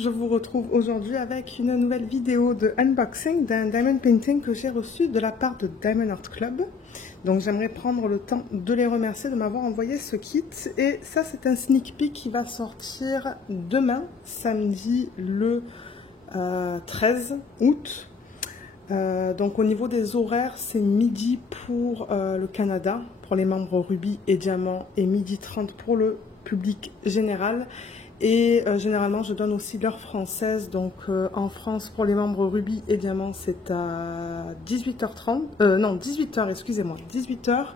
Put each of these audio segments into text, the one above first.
je vous retrouve aujourd'hui avec une nouvelle vidéo de unboxing d'un diamond painting que j'ai reçu de la part de Diamond Art Club. Donc j'aimerais prendre le temps de les remercier de m'avoir envoyé ce kit. Et ça, c'est un sneak peek qui va sortir demain, samedi le 13 août. Donc au niveau des horaires, c'est midi pour le Canada, pour les membres Rubis et Diamant, et midi 30 pour le public général. Et généralement, je donne aussi l'heure française. Donc en France, pour les membres Rubis et Diamant, c'est à 18h30. Non, 18h, excusez-moi, 18h.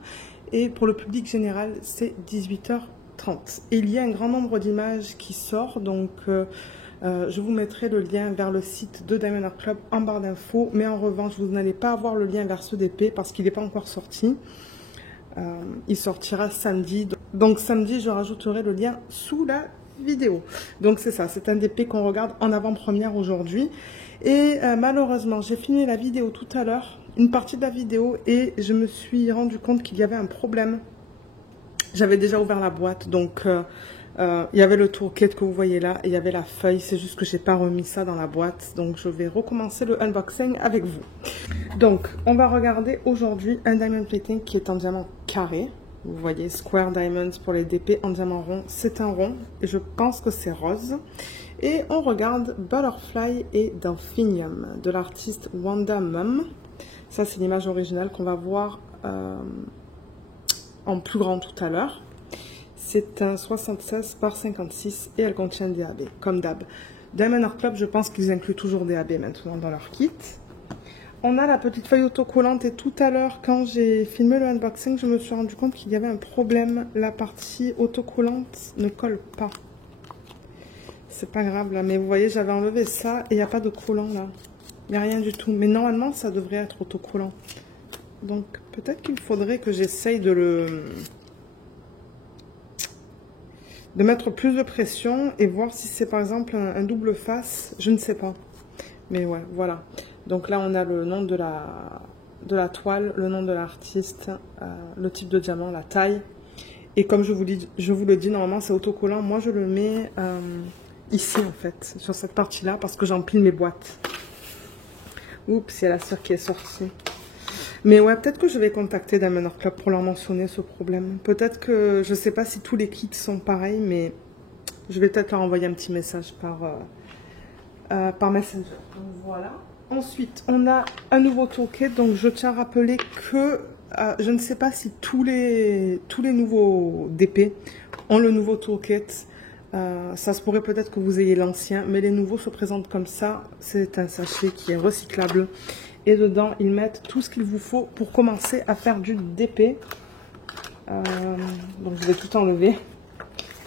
Et pour le public général, c'est 18h30. Et il y a un grand nombre d'images qui sortent. Donc je vous mettrai le lien vers le site de Diamond Art Club en barre d'infos. Mais en revanche, vous n'allez pas avoir le lien vers ce DP parce qu'il n'est pas encore sorti. Il sortira samedi. Donc samedi, je rajouterai le lien sous la vidéo. Donc c'est ça, c'est un DP qu'on regarde en avant-première aujourd'hui. Et malheureusement, j'ai fini la vidéo tout à l'heure, une partie de la vidéo, et je me suis rendu compte qu'il y avait un problème. J'avais déjà ouvert la boîte, donc il y avait le toolkit que vous voyez là, et il y avait la feuille. C'est juste que j'ai pas remis ça dans la boîte, donc je vais recommencer le unboxing avec vous. Donc on va regarder aujourd'hui un diamond plating qui est en diamant carré. Vous voyez, Square Diamonds pour les DP en diamant rond, c'est un rond et je pense que c'est rose. Et on regarde Butterfly et Delphinium de l'artiste Wanda Mum. Ça, c'est l'image originale qu'on va voir en plus grand tout à l'heure. C'est un 76 par 56 et elle contient DAB, comme d'hab. Diamond Art Club, je pense qu'ils incluent toujours DAB maintenant dans leur kit. On a la petite feuille autocollante et tout à l'heure, quand j'ai filmé le unboxing, je me suis rendu compte qu'il y avait un problème. La partie autocollante ne colle pas. C'est pas grave là, mais vous voyez, j'avais enlevé ça et il n'y a pas de collant là. Il n'y a rien du tout. Mais normalement, ça devrait être autocollant. Donc peut-être qu'il faudrait que j'essaye de mettre plus de pression et voir si c'est par exemple un double face. Je ne sais pas. Mais ouais, voilà. Donc là, on a le nom de la toile, le nom de l'artiste, le type de diamant, la taille. Et comme je vous le dis, normalement, c'est autocollant. Moi, je le mets ici, en fait, sur cette partie-là, parce que j'empile mes boîtes. Oups, il y a la cire qui est sortie. Mais ouais, peut-être que je vais contacter Diamond Art Club pour leur mentionner ce problème. Peut-être que, je ne sais pas si tous les kits sont pareils, mais je vais peut-être leur envoyer un petit message par Messenger. Donc voilà. Ensuite, on a un nouveau toolkit. Donc, je tiens à rappeler que je ne sais pas si tous les nouveaux DP ont le nouveau toolkit. Ça se pourrait peut-être que vous ayez l'ancien, mais les nouveaux se présentent comme ça. C'est un sachet qui est recyclable. Et dedans, ils mettent tout ce qu'il vous faut pour commencer à faire du DP. Donc, je vais tout enlever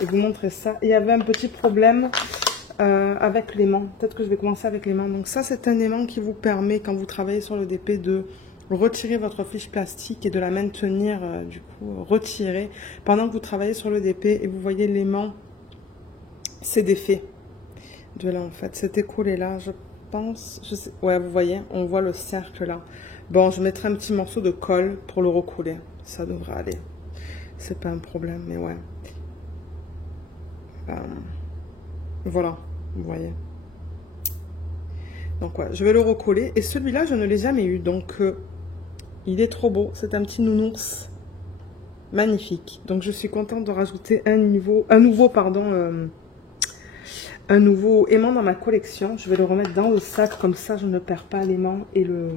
et vous montrer ça. Et il y avait un petit problème avec l'aimant. Peut-être que je vais commencer avec l'aimant. Donc ça, c'est un aimant qui vous permet, quand vous travaillez sur le DP, de retirer votre fiche plastique et de la maintenir, du coup, retirée pendant que vous travaillez sur le DP. Et vous voyez, l'aimant s'est défait de là, en fait. C'était collé là, je pense. Je sais, ouais, vous voyez, on voit le cercle là. Bon, je mettrai un petit morceau de colle pour le recoller. Ça devrait aller. C'est pas un problème, mais ouais. Voilà, vous voyez. Donc ouais, je vais le recoller. Et celui-là, je ne l'ai jamais eu. Donc, il est trop beau. C'est un petit nounours. Magnifique. Donc, je suis contente de rajouter un nouveau aimant dans ma collection. Je vais le remettre dans le sac. Comme ça, je ne perds pas l'aimant et le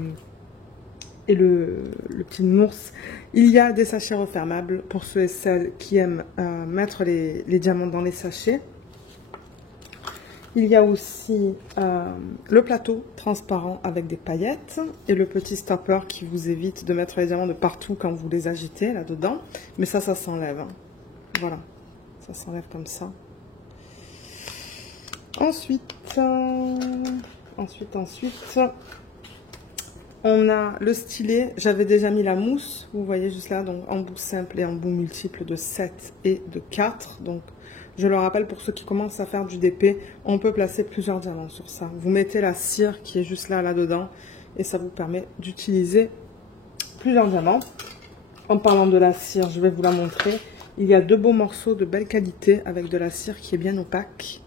petit nounours. Il y a des sachets refermables pour ceux et celles qui aiment mettre les diamants dans les sachets. Il y a aussi le plateau transparent avec des paillettes et le petit stopper qui vous évite de mettre les diamants de partout quand vous les agitez là-dedans. Mais ça s'enlève. Hein. Voilà, ça s'enlève comme ça. Ensuite, on a le stylet. J'avais déjà mis la mousse, vous voyez juste là, donc en bout simple et en bout multiple de 7 et de 4. Donc, je le rappelle, pour ceux qui commencent à faire du DP, on peut placer plusieurs diamants sur ça. Vous mettez la cire qui est juste là-dedans et ça vous permet d'utiliser plusieurs diamants. En parlant de la cire, je vais vous la montrer. Il y a deux beaux morceaux de belle qualité avec de la cire qui est bien opaque.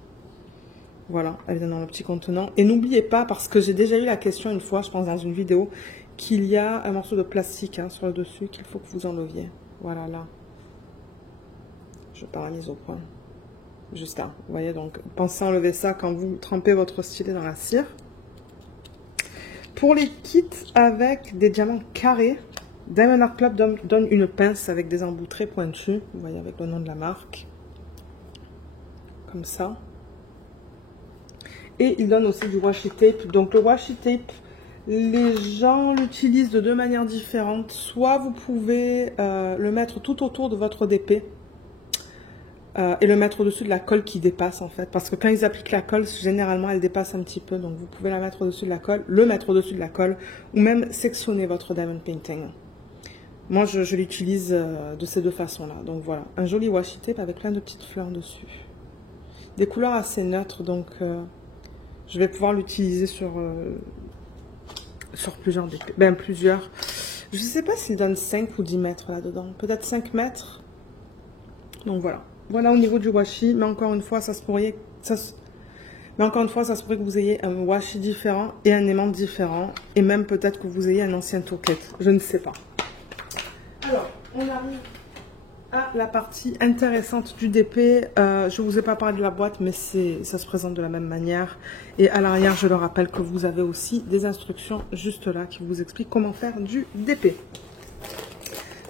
Voilà, elle vient dans le petit contenant. Et n'oubliez pas, parce que j'ai déjà eu la question une fois, je pense dans une vidéo, qu'il y a un morceau de plastique hein, sur le dessus qu'il faut que vous enleviez. Voilà, là. Je pars la mise au point. Juste là. Vous voyez, donc pensez à enlever ça quand vous trempez votre stylet dans la cire. Pour les kits avec des diamants carrés, Diamond Art Club donne une pince avec des embouts très pointus. Vous voyez, avec le nom de la marque. Comme ça. Et il donne aussi du washi tape. Donc le washi tape, les gens l'utilisent de deux manières différentes. Soit vous pouvez le mettre tout autour de votre DP et le mettre au-dessus de la colle qui dépasse en fait. Parce que quand ils appliquent la colle, généralement elle dépasse un petit peu. Donc vous pouvez la mettre au-dessus de la colle, le mettre au-dessus de la colle ou même sectionner votre diamond painting. Moi je l'utilise de ces deux façons-là. Donc voilà, un joli washi tape avec plein de petites fleurs dessus. Des couleurs assez neutres donc... je vais pouvoir l'utiliser sur plusieurs DP. Ben, plusieurs. Je ne sais pas s'il donne 5 ou 10 mètres là-dedans. Peut-être 5 mètres. Donc voilà. Voilà au niveau du washi. Mais encore une fois, ça se pourrait que vous ayez un washi différent et un aimant différent. Et même peut-être que vous ayez un ancien toolkit. Je ne sais pas. Alors, on arrive à la partie intéressante du DP. Je ne vous ai pas parlé de la boîte, mais ça se présente de la même manière. Et à l'arrière, je le rappelle que vous avez aussi des instructions juste là qui vous expliquent comment faire du DP.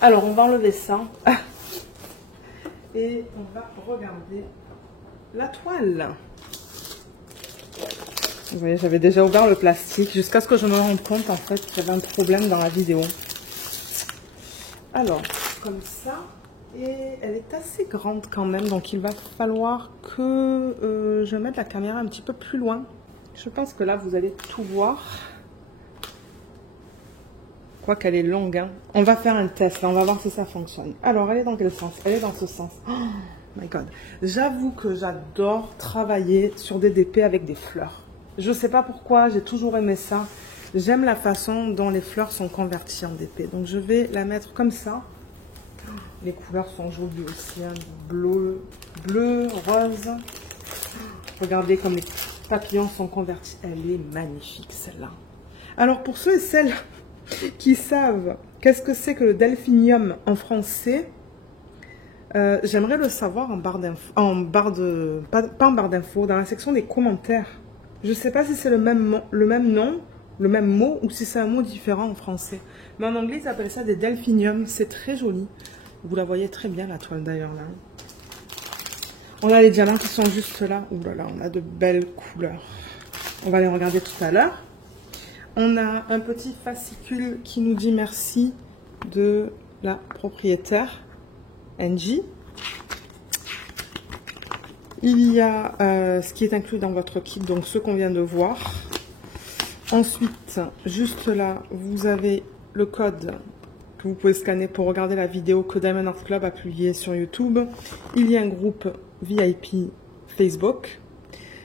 Alors, on va enlever ça. Et on va regarder la toile. Vous voyez, j'avais déjà ouvert le plastique jusqu'à ce que je me rende compte en fait qu'il y avait un problème dans la vidéo. Alors, comme ça. Et elle est assez grande quand même, donc il va falloir que je mette la caméra un petit peu plus loin. Je pense que là, vous allez tout voir. Quoi qu'elle est longue, hein. On va faire un test, là, on va voir si ça fonctionne. Alors, elle est dans quel sens? Elle est dans ce sens. Oh my god. J'avoue que j'adore travailler sur des DP avec des fleurs. Je ne sais pas pourquoi, j'ai toujours aimé ça. J'aime la façon dont les fleurs sont converties en DP. Donc, je vais la mettre comme ça. Les couleurs sont jolies aussi, hein. Bleu, rose. Regardez comme les papillons sont convertis. Elle est magnifique celle-là. Alors pour ceux et celles qui savent qu'est-ce que c'est que le delphinium en français, j'aimerais le savoir en barre d'infos, pas en barre d'infos, dans la section des commentaires. Je ne sais pas si c'est le même nom, le même mot ou si c'est un mot différent en français. Mais en anglais, ils appellent ça des delphiniums. C'est très joli. Vous la voyez très bien, la toile, d'ailleurs, là. On a les diamants qui sont juste là. Ouh là là, on a de belles couleurs. On va les regarder tout à l'heure. On a un petit fascicule qui nous dit merci de la propriétaire, Angie. Il y a ce qui est inclus dans votre kit, donc ce qu'on vient de voir. Ensuite, juste là, vous avez le code que vous pouvez scanner pour regarder la vidéo que Diamond Art Club a publiée sur YouTube. Il y a un groupe VIP Facebook.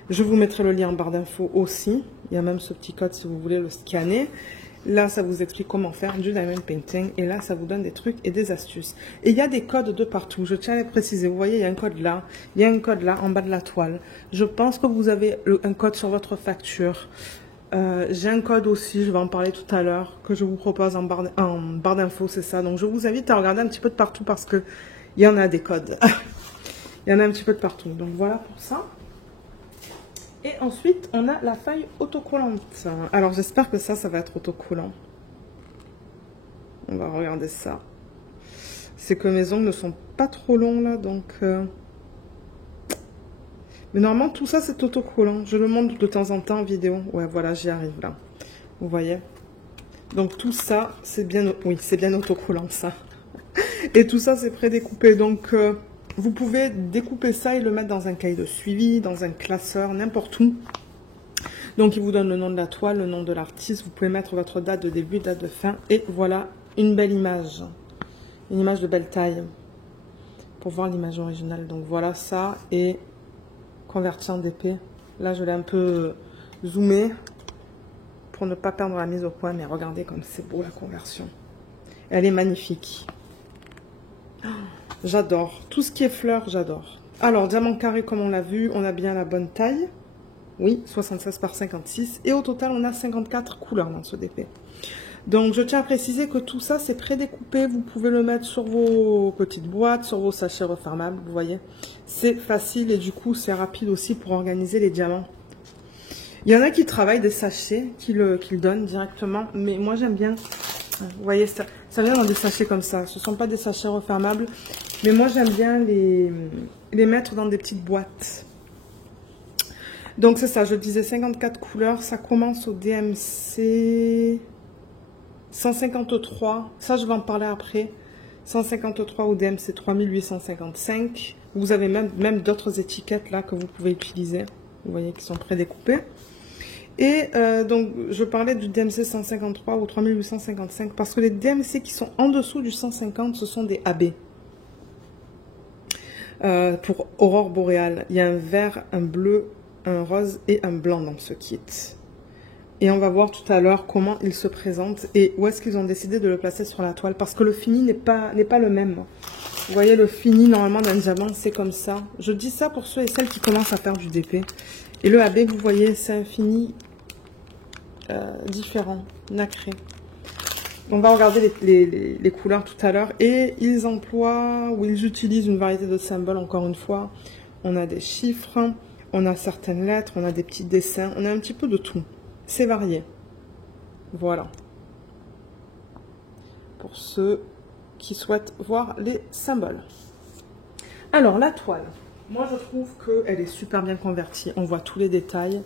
Je vous mettrai le lien en barre d'infos aussi. Il y a même ce petit code si vous voulez le scanner. Là, ça vous explique comment faire du diamond painting. Et là, ça vous donne des trucs et des astuces. Et il y a des codes de partout. Je tiens à les préciser. Vous voyez, il y a un code là. Il y a un code là, en bas de la toile. Je pense que vous avez un code sur votre facture. J'ai un code aussi, je vais en parler tout à l'heure, que je vous propose en barre d'infos, c'est ça. Donc je vous invite à regarder un petit peu de partout parce que il y en a des codes. Il y en a un petit peu de partout. Donc voilà pour ça. Et ensuite, on a la feuille autocollante. Alors j'espère que ça va être autocollant. On va regarder ça. C'est que mes ongles ne sont pas trop longs là, donc... Mais normalement, tout ça, c'est autocollant. Je le montre de temps en temps en vidéo. Ouais, voilà, j'y arrive là. Vous voyez? Donc, tout ça, c'est bien... Oui, c'est bien autocollant, ça. Et tout ça, c'est prédécoupé. Donc, vous pouvez découper ça et le mettre dans un cahier de suivi, dans un classeur, n'importe où. Donc, il vous donne le nom de la toile, le nom de l'artiste. Vous pouvez mettre votre date de début, date de fin. Et voilà, une belle image. Une image de belle taille. Pour voir l'image originale. Donc, voilà ça. Et... converti en DP. Là, je l'ai un peu zoomé pour ne pas perdre la mise au point. Mais regardez comme c'est beau la conversion. Elle est magnifique. J'adore. Tout ce qui est fleurs, j'adore. Alors, diamant carré, comme on l'a vu, on a bien la bonne taille. Oui, 76 par 56. Et au total, on a 54 couleurs dans ce DP. Donc, je tiens à préciser que tout ça, c'est prédécoupé. Vous pouvez le mettre sur vos petites boîtes, sur vos sachets refermables, vous voyez. C'est facile et du coup, c'est rapide aussi pour organiser les diamants. Il y en a qui travaillent des sachets, qui le donnent directement. Mais moi, j'aime bien. Vous voyez, ça vient dans des sachets comme ça. Ce ne sont pas des sachets refermables. Mais moi, j'aime bien les mettre dans des petites boîtes. Donc, c'est ça. Je disais 54 couleurs. Ça commence au DMC 153. Ça, je vais en parler après. 153 au DMC 3855. Vous avez même d'autres étiquettes là que vous pouvez utiliser. Vous voyez, qui sont prédécoupées. Et donc, je parlais du DMC 153 au 3855 parce que les DMC qui sont en dessous du 150, ce sont des AB. Pour Aurore Boréale, il y a un vert, un bleu, un rose et un blanc dans ce kit. Et on va voir tout à l'heure comment il se présente et où est-ce qu'ils ont décidé de le placer sur la toile. Parce que le fini n'est pas le même. Vous voyez, le fini, normalement, d'un diamant, c'est comme ça. Je dis ça pour ceux et celles qui commencent à faire du DP. Et le AB, vous voyez, c'est un fini différent, nacré. On va regarder les couleurs tout à l'heure. Et ils emploient, ou ils utilisent une variété de symboles, encore une fois. On a des chiffres, on a certaines lettres, on a des petits dessins, on a un petit peu de tout. C'est varié. Voilà. Pour ceux qui souhaitent voir les symboles. Alors, la toile. Moi, je trouve qu'elle est super bien convertie. On voit tous les détails.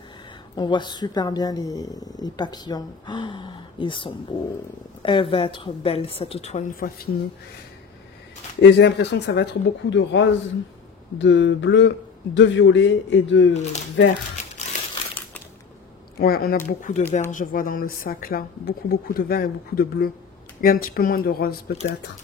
On voit super bien les papillons. Oh, ils sont beaux. Elle va être belle, cette toile, une fois finie. Et j'ai l'impression que ça va être beaucoup de rose, de bleu, de violet et de vert. Ouais, on a beaucoup de vert, je vois dans le sac là. Beaucoup de vert et beaucoup de bleu. Et un petit peu moins de rose peut-être.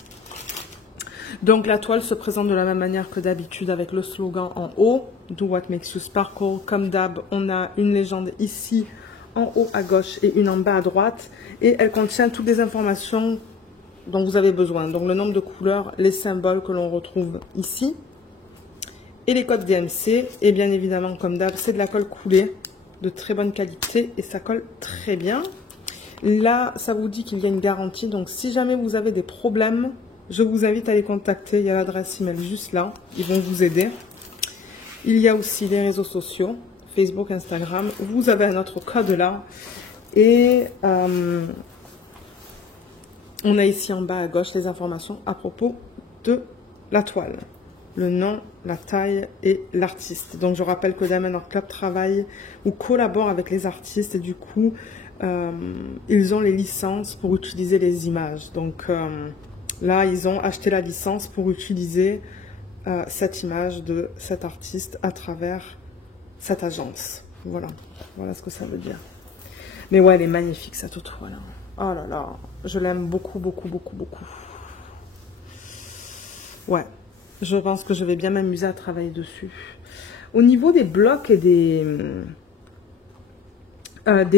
Donc la toile se présente de la même manière que d'habitude avec le slogan en haut. Do what makes you sparkle. Comme d'hab, on a une légende ici en haut à gauche et une en bas à droite. Et elle contient toutes les informations dont vous avez besoin. Donc le nombre de couleurs, les symboles que l'on retrouve ici. Et les codes DMC. Et bien évidemment, comme d'hab, c'est de la colle coulée de très bonne qualité et ça colle très bien. Là, ça vous dit qu'il y a une garantie. Donc si jamais vous avez des problèmes, je vous invite à les contacter. Il y a l'adresse email juste là. Ils vont vous aider. Il y a aussi les réseaux sociaux, Facebook, Instagram. Vous avez un autre code là. Et on a ici en bas à gauche les informations à propos de la toile. Le nom, la taille et l'artiste. Donc je rappelle que Diamond Art Club travaille ou collabore avec les artistes et du coup, ils ont les licences pour utiliser les images. Donc là, ils ont acheté la licence pour utiliser cette image de cet artiste à travers cette agence. Voilà, voilà ce que ça veut dire. Mais ouais, elle est magnifique cette toile. Oh là là, je l'aime beaucoup. Ouais, je pense que je vais bien m'amuser à travailler dessus. Au niveau des blocs et des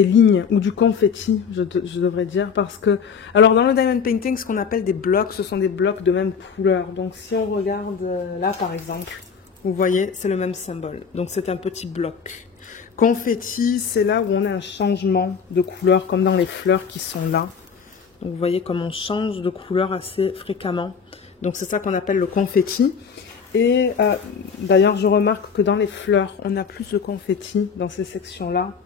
lignes ou du confetti, je devrais dire, parce que, alors dans le diamond painting, ce qu'on appelle des blocs, ce sont des blocs de même couleur. Donc si on regarde là par exemple, vous voyez, c'est le même symbole. Donc c'est un petit bloc. Confetti, c'est là où on a un changement de couleur, comme dans les fleurs qui sont là. Donc vous voyez comme on change de couleur assez fréquemment. Donc c'est ça qu'on appelle le confetti. Et d'ailleurs, je remarque que dans les fleurs, on a plus de confetti dans ces sections-là.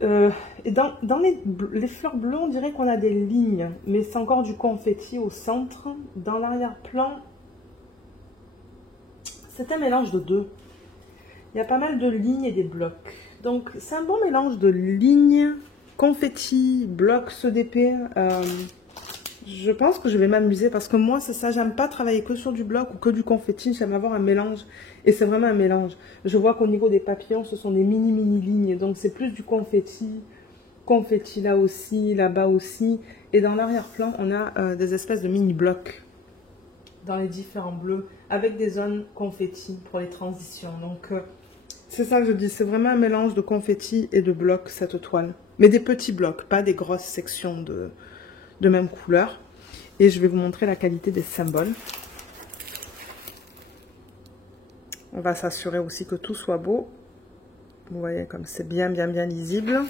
Et dans les fleurs bleues, on dirait qu'on a des lignes, mais c'est encore du confetti au centre. Dans l'arrière-plan, c'est un mélange de deux. Il y a pas mal de lignes et des blocs. Donc, c'est un bon mélange de lignes, confetti, blocs, CDP. Je pense que je vais m'amuser parce que moi, c'est ça. J'aime pas travailler que sur du bloc ou que du confetti. J'aime avoir un mélange. Et c'est vraiment un mélange. Je vois qu'au niveau des papillons, ce sont des mini lignes. Donc, c'est plus du confetti. Confetti là aussi, là-bas aussi. Et dans l'arrière-plan, on a des espèces de mini blocs dans les différents bleus avec des zones confetti pour les transitions. Donc, c'est ça que je dis. C'est vraiment un mélange de confetti et de blocs, cette toile. Mais des petits blocs, pas des grosses sections de même couleur. Et je vais vous montrer la qualité des symboles. On va s'assurer aussi que tout soit beau. Vous voyez comme c'est bien lisible.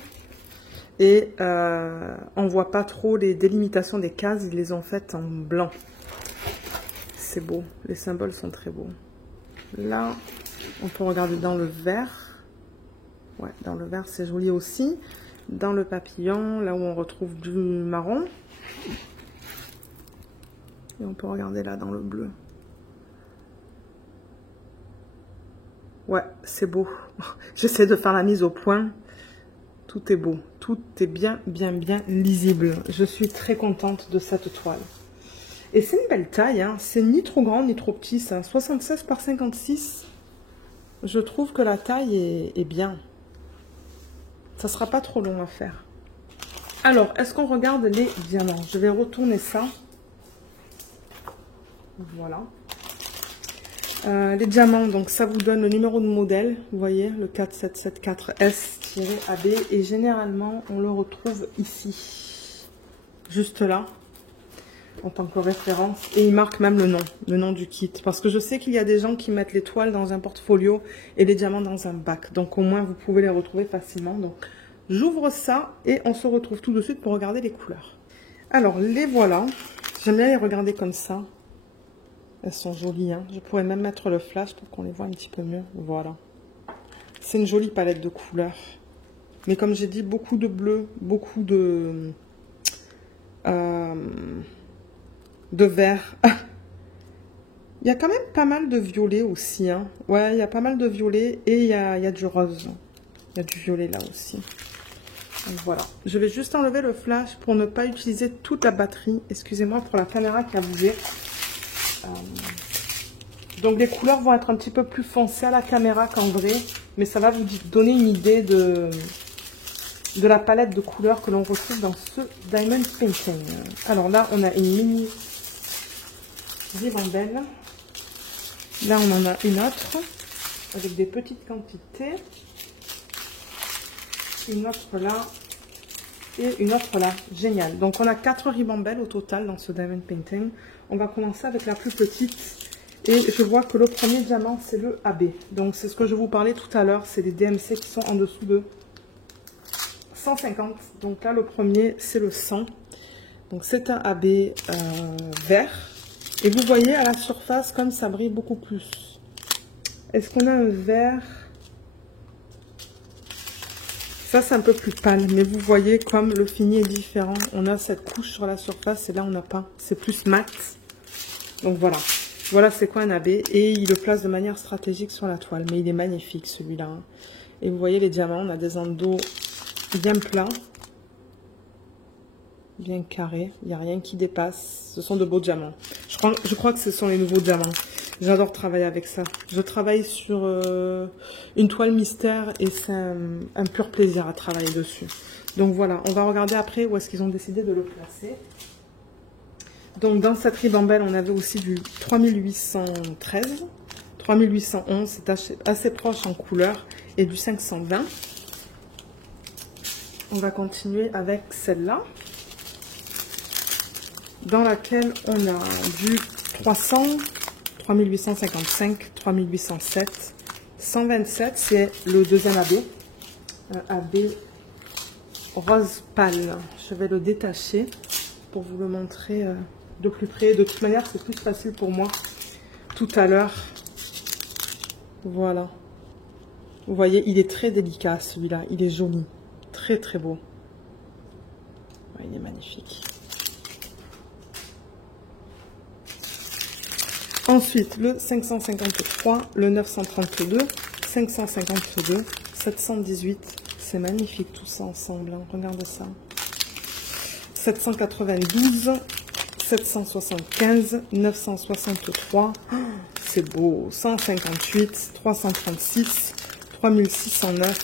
Et on voit pas trop les délimitations des cases, ils les ont faites en blanc. C'est beau, les symboles sont très beaux. Là, on peut regarder dans le vert. Ouais, dans le vert, c'est joli aussi. Dans le papillon, là où on retrouve du marron. Et on peut regarder là dans le bleu. Ouais, c'est beau. J'essaie de faire la mise au point. Tout est beau. Tout est bien lisible. Je suis très contente de cette toile. Et c'est une belle taille. Hein. C'est ni trop grand ni trop petit. C'est un 76 par 56. Je trouve que la taille est bien. Ça sera pas trop long à faire. Alors, est-ce qu'on regarde les diamants? Je vais retourner ça. Voilà. Les diamants, donc ça vous donne le numéro de modèle, vous voyez, le 4774S-AB, et généralement on le retrouve ici, juste là, en tant que référence, et il marque même le nom du kit, parce que je sais qu'il y a des gens qui mettent les toiles dans un portfolio et les diamants dans un bac, donc au moins vous pouvez les retrouver facilement. Donc j'ouvre ça et on se retrouve tout de suite pour regarder les couleurs. Alors les voilà, j'aime bien les regarder comme ça. Elles sont jolies, hein. Je pourrais même mettre le flash pour qu'on les voit un petit peu mieux. Voilà. C'est une jolie palette de couleurs. Mais comme j'ai dit, beaucoup de bleu, beaucoup de vert. Il y a quand même pas mal de violet aussi. Hein. Ouais, il y a pas mal de violet et il y a du rose. Il y a du violet là aussi. Donc voilà. Je vais juste enlever le flash pour ne pas utiliser toute la batterie. Excusez-moi pour la caméra qui a bougé. Donc les couleurs vont être un petit peu plus foncées à la caméra qu'en vrai, mais ça va vous donner une idée de la palette de couleurs que l'on retrouve dans ce Diamond Painting. Alors là, on a une mini ribambelle. Là, on en a une autre avec des petites quantités. Une autre là et une autre là. Génial. Donc on a 4 ribambelles au total dans ce Diamond Painting. On va commencer avec la plus petite. Et je vois que le premier diamant, c'est le AB. Donc c'est ce que je vous parlais tout à l'heure. C'est les DMC qui sont en dessous de 150. Donc là, le premier, c'est le 100. Donc c'est un AB vert. Et vous voyez à la surface, comme ça brille beaucoup plus. Est-ce qu'on a un vert? Ça, c'est un peu plus pâle. Mais vous voyez comme le fini est différent. On a cette couche sur la surface et là, on n'a pas. C'est plus mat. Donc voilà. Voilà c'est quoi un AB. Et il le place de manière stratégique sur la toile. Mais il est magnifique celui-là. Et vous voyez les diamants. On a des endos bien plats. Bien carrés. Il n'y a rien qui dépasse. Ce sont de beaux diamants. Je crois que ce sont les nouveaux diamants. J'adore travailler avec ça. Je travaille sur une toile mystère et c'est un pur plaisir à travailler dessus. Donc voilà, on va regarder après où est-ce qu'ils ont décidé de le placer. Donc dans cette ribambelle, on avait aussi du 3813, 3811, c'est assez proche en couleur, et du 520. On va continuer avec celle-là, dans laquelle on a du 300, 3855, 3807, 127, c'est le deuxième AB, un AB rose pâle. Je vais le détacher pour vous le montrer de plus près. De toute manière, c'est plus facile pour moi tout à l'heure. Voilà. Vous voyez, il est très délicat celui-là. Il est joli. Très très beau. Ouais, il est magnifique. Ensuite, le 553, le 932, 552, 718. C'est magnifique tout ça ensemble. Hein. Regardez ça. 792, 775, 963. Oh, c'est beau. 158, 336, 3609,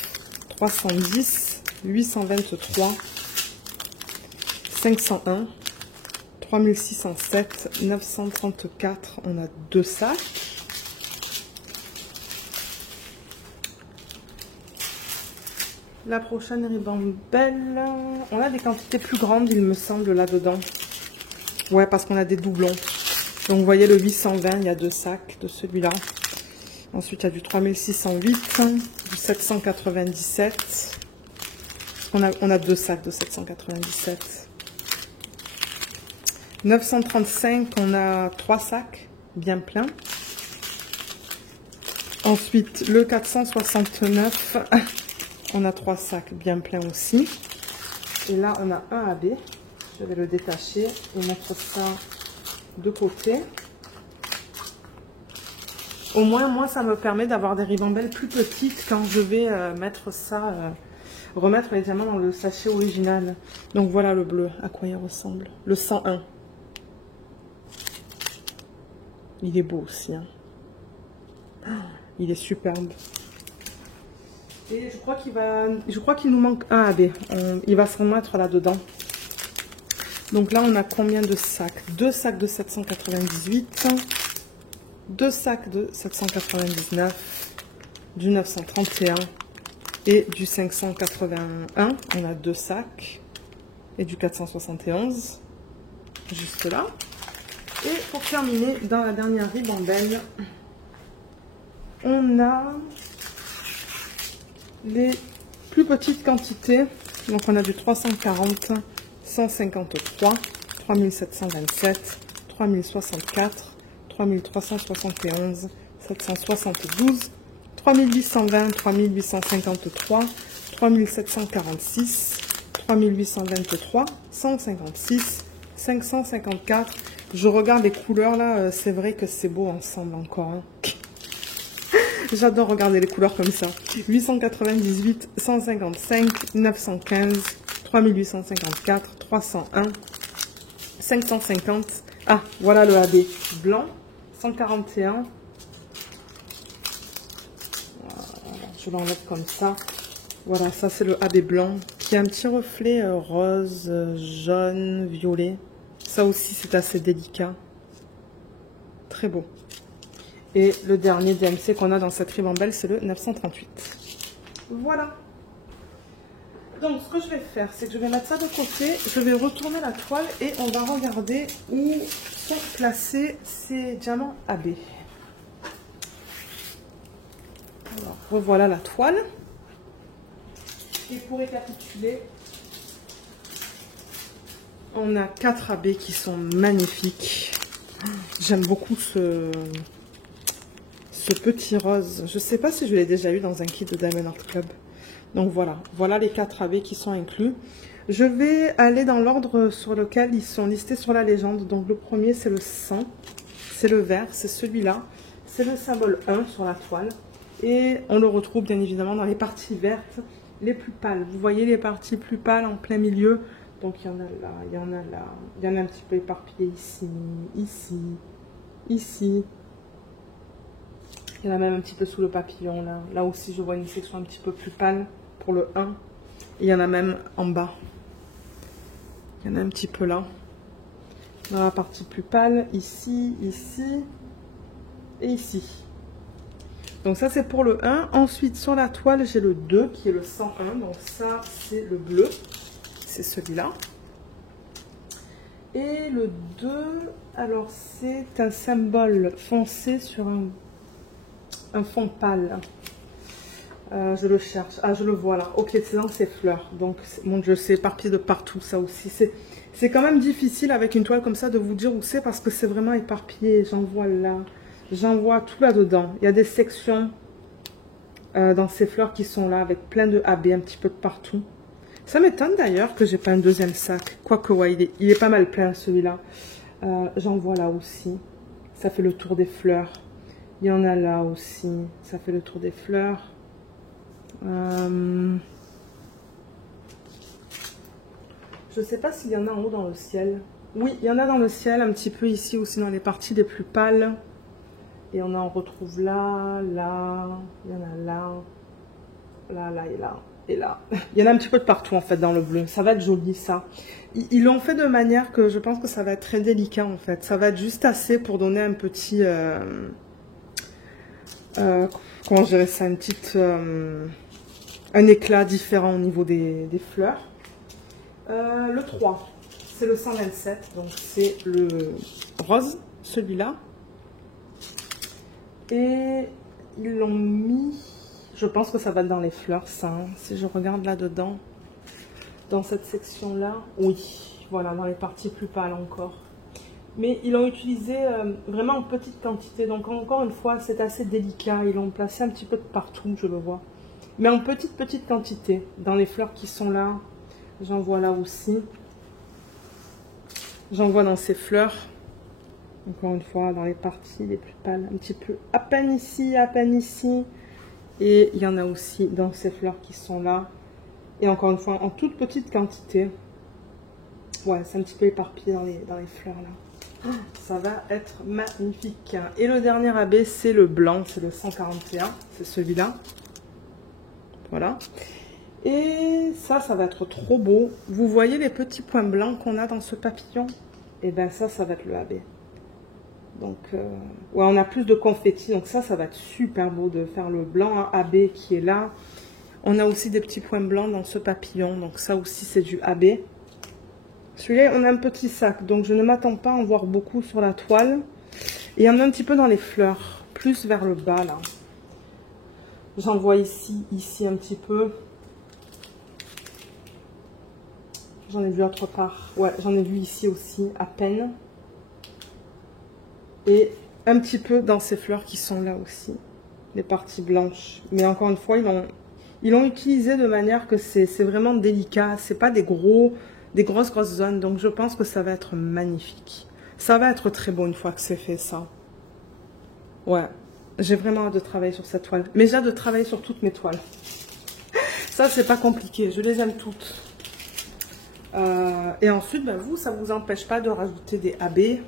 310, 823, 501. 3607, 934, on a 2 sacs. La prochaine ribambelle, on a des quantités plus grandes, il me semble, là-dedans. Ouais, parce qu'on a des doublons. Donc, vous voyez, le 820, il y a 2 sacs de celui-là. Ensuite, il y a du 3608, du 797. On a 2 sacs de 797. 935, on a 3 sacs bien pleins. Ensuite, le 469, on a 3 sacs bien pleins aussi. Et là, on a un AB. Je vais le détacher et mettre ça de côté. Au moins, moi, ça me permet d'avoir des ribambelles plus petites quand je vais mettre ça, remettre les diamants dans le sachet original. Donc voilà le bleu, à quoi il ressemble. Le 101. Il est beau aussi. Hein. Il est superbe. Et je crois qu'il nous manque un AB. Il va se remettre là-dedans. Donc là, on a combien de sacs? 2 sacs de 798. 2 sacs de 799, du 931 et du 581. On a 2 sacs et du 471, juste là. Et pour terminer, dans la dernière ribambelle, on a les plus petites quantités. Donc on a du 340, 153, 3727, 3064, 3371, 772, 3820, 3853, 3746, 3823, 156, 554. Je regarde les couleurs là, c'est vrai que c'est beau ensemble encore. Hein. J'adore regarder les couleurs comme ça. 898, 155, 915, 3854, 301, 550. Ah, voilà le AB blanc. 141. Voilà, je l'enlève comme ça. Voilà, ça c'est le AB blanc qui a un petit reflet rose, jaune, violet. Ça aussi c'est assez délicat. Très beau. Et le dernier DMC qu'on a dans cette ribambelle, c'est le 938. Voilà. Donc ce que je vais faire, c'est que je vais mettre ça de côté. Je vais retourner la toile et on va regarder où sont placés ces diamants AB. Alors, revoilà la toile. Et pour récapituler, on a 4 AB qui sont magnifiques. J'aime beaucoup ce petit rose. Je ne sais pas si je l'ai déjà eu dans un kit de Diamond Art Club. Donc voilà les 4 AB qui sont inclus. Je vais aller dans l'ordre sur lequel ils sont listés sur la légende. Donc le premier c'est le 100, c'est le vert, c'est celui-là. C'est le symbole 1 sur la toile. Et on le retrouve bien évidemment dans les parties vertes les plus pâles. Vous voyez les parties plus pâles en plein milieu. Donc il y en a là, il y en a là. Il y en a un petit peu éparpillé ici, ici, ici. Il y en a même un petit peu sous le papillon là. Là aussi je vois une section un petit peu plus pâle pour le 1. Et il y en a même en bas. Il y en a un petit peu là. Dans la partie plus pâle, ici, ici et ici. Donc ça c'est pour le 1. Ensuite sur la toile j'ai le 2 qui est le 101. Donc ça c'est le bleu. C'est celui-là. Et le 2, alors c'est un symbole foncé sur un fond pâle. Je le cherche. Ah, je le vois là. Ok, c'est dans ces fleurs. Donc, mon Dieu, c'est éparpillé de partout, ça aussi. C'est quand même difficile avec une toile comme ça de vous dire où c'est parce que c'est vraiment éparpillé. J'en vois là. J'en vois tout là-dedans. Il y a des sections dans ces fleurs qui sont là avec plein de AB un petit peu de partout. Ça m'étonne d'ailleurs que j'ai pas un deuxième sac. Quoique, ouais, il est pas mal plein celui-là. J'en vois là aussi. Ça fait le tour des fleurs. Il y en a là aussi. Ça fait le tour des fleurs. Je sais pas s'il y en a en haut dans le ciel. Oui, il y en a dans le ciel, un petit peu ici aussi dans les parties les plus pâles. Et on en retrouve là, là, il y en a là, là, là et là, et là. Il y en a un petit peu de partout en fait dans le bleu. Ça va être joli ça. Ils l'ont fait de manière que je pense que ça va être très délicat en fait. Ça va être juste assez pour donner un petit... comment je dirais ça, une petite... un éclat différent au niveau des fleurs. Le 3, c'est le 127, donc c'est le rose, celui-là. Et ils l'ont mis... Je pense que ça va être dans les fleurs, ça. Hein. Si je regarde là-dedans, dans cette section-là, oui. Voilà, dans les parties plus pâles encore. Mais ils l'ont utilisé vraiment en petite quantité. Donc encore une fois, c'est assez délicat. Ils l'ont placé un petit peu de partout, je le vois. Mais en petite quantité. Dans les fleurs qui sont là, j'en vois là aussi. J'en vois dans ces fleurs. Encore une fois, dans les parties les plus pâles. Un petit peu à peine ici, à peine ici. Et il y en a aussi dans ces fleurs qui sont là. Et encore une fois, en toute petite quantité. Ouais, c'est un petit peu éparpillé dans les fleurs là. Ça va être magnifique. Et le dernier AB, c'est le blanc, c'est le 141. C'est celui-là. Voilà. Et ça va être trop beau. Vous voyez les petits points blancs qu'on a dans ce papillon? Et bien ça va être le AB. Donc, ouais, on a plus de confettis. Donc ça va être super beau de faire le blanc hein, AB qui est là. On a aussi des petits points blancs dans ce papillon. Donc ça aussi, c'est du AB. Celui-là, on a un petit sac, donc je ne m'attends pas à en voir beaucoup sur la toile. Et il y en a un petit peu dans les fleurs, plus vers le bas, là. J'en vois ici un petit peu. J'en ai vu autre part. Ouais, j'en ai vu ici aussi, à peine. Et un petit peu dans ces fleurs qui sont là aussi. Les parties blanches. Mais encore une fois, ils l'ont utilisé de manière que c'est vraiment délicat. C'est pas des grosses zones, donc je pense que ça va être magnifique. Ça va être très beau une fois que c'est fait, ça. Ouais, j'ai vraiment hâte de travailler sur cette toile. Mais j'ai hâte de travailler sur toutes mes toiles. Ça, c'est pas compliqué, je les aime toutes. Et ensuite, ben, ça vous empêche pas de rajouter des AB,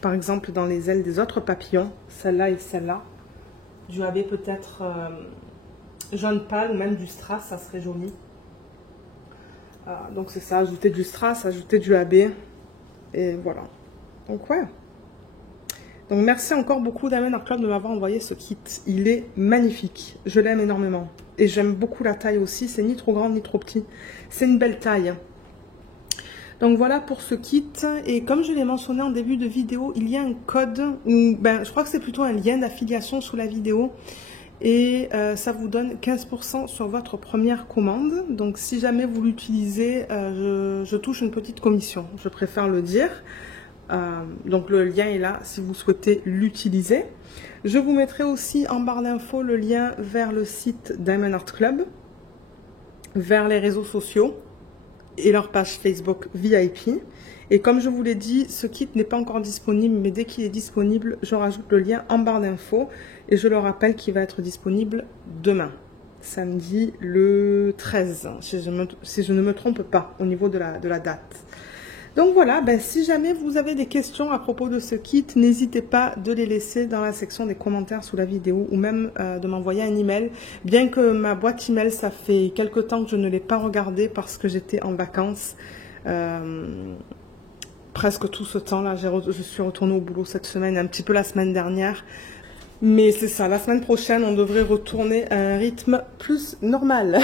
par exemple dans les ailes des autres papillons, celle-là et celle-là. Du AB peut-être jaune pâle ou même du strass, ça serait joli. Donc c'est ça, ajouter du strass, ajouter du AB. Et voilà. Donc ouais. Donc merci encore beaucoup Diamond Art Club de m'avoir envoyé ce kit. Il est magnifique. Je l'aime énormément. Et j'aime beaucoup la taille aussi. C'est ni trop grand ni trop petit. C'est une belle taille. Donc voilà pour ce kit. Et comme je l'ai mentionné en début de vidéo, il y a un code, ou ben, je crois que c'est plutôt un lien d'affiliation sous la vidéo. Et ça vous donne 15% sur votre première commande. Donc si jamais vous l'utilisez, je touche une petite commission. Je préfère le dire. Donc le lien est là si vous souhaitez l'utiliser. Je vous mettrai aussi en barre d'infos le lien vers le site Diamond Art Club, vers les réseaux sociaux et leur page Facebook VIP. Et comme je vous l'ai dit, ce kit n'est pas encore disponible, mais dès qu'il est disponible, je rajoute le lien en barre d'infos. Et je le rappelle qu'il va être disponible demain, samedi le 13, si je ne me trompe pas, au niveau de la date. Donc voilà, ben, si jamais vous avez des questions à propos de ce kit, n'hésitez pas de les laisser dans la section des commentaires sous la vidéo ou même de m'envoyer un email. Bien que ma boîte email, ça fait quelque temps que je ne l'ai pas regardée parce que j'étais en vacances. Presque tout ce temps-là, je suis retournée au boulot cette semaine, un petit peu la semaine dernière. Mais c'est ça, la semaine prochaine, on devrait retourner à un rythme plus normal.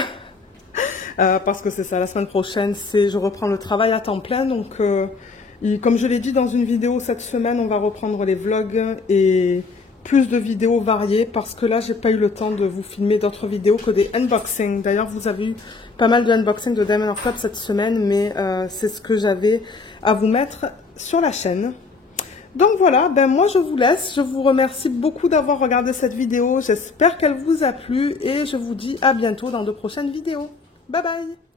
Parce que c'est ça, la semaine prochaine, je reprends le travail à temps plein. Donc, comme je l'ai dit dans une vidéo cette semaine, on va reprendre les vlogs et plus de vidéos variées. Parce que là, j'ai pas eu le temps de vous filmer d'autres vidéos que des unboxings. D'ailleurs, vous avez eu pas mal de unboxings de Diamond Art Club cette semaine. Mais c'est ce que j'avais à vous mettre sur la chaîne. Donc voilà, ben moi je vous laisse, je vous remercie beaucoup d'avoir regardé cette vidéo, j'espère qu'elle vous a plu et je vous dis à bientôt dans de prochaines vidéos. Bye bye!